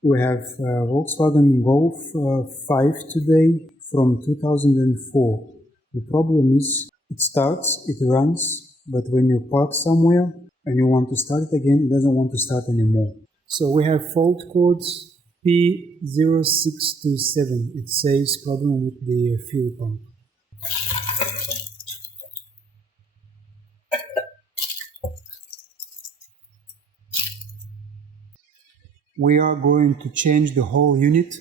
We have Volkswagen Golf 5 today from 2004. The problem is it starts, it runs, but when you park somewhere and you want to start it again, it doesn't want to start anymore. So we have fault code P0627. It says problem with the fuel pump. We are going to change the whole unit.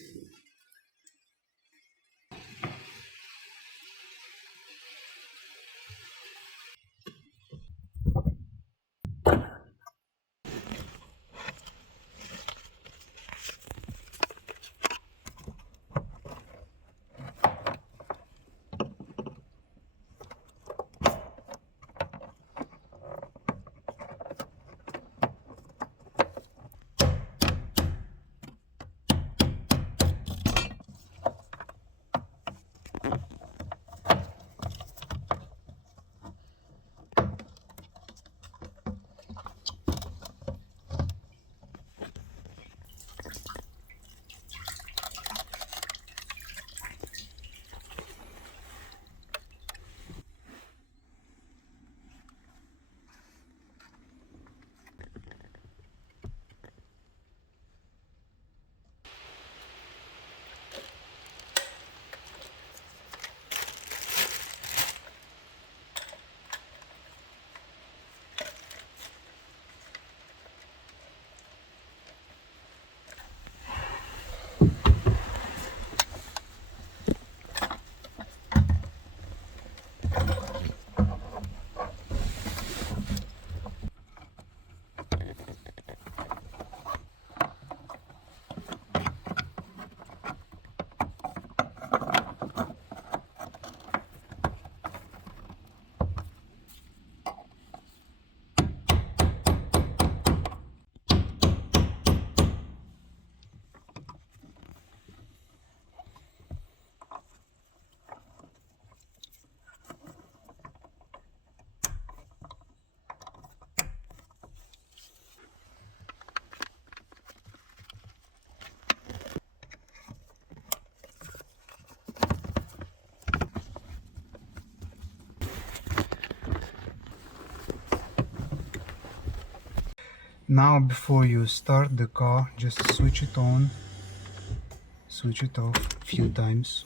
Now before you start the car, just switch it on, switch it off a few times.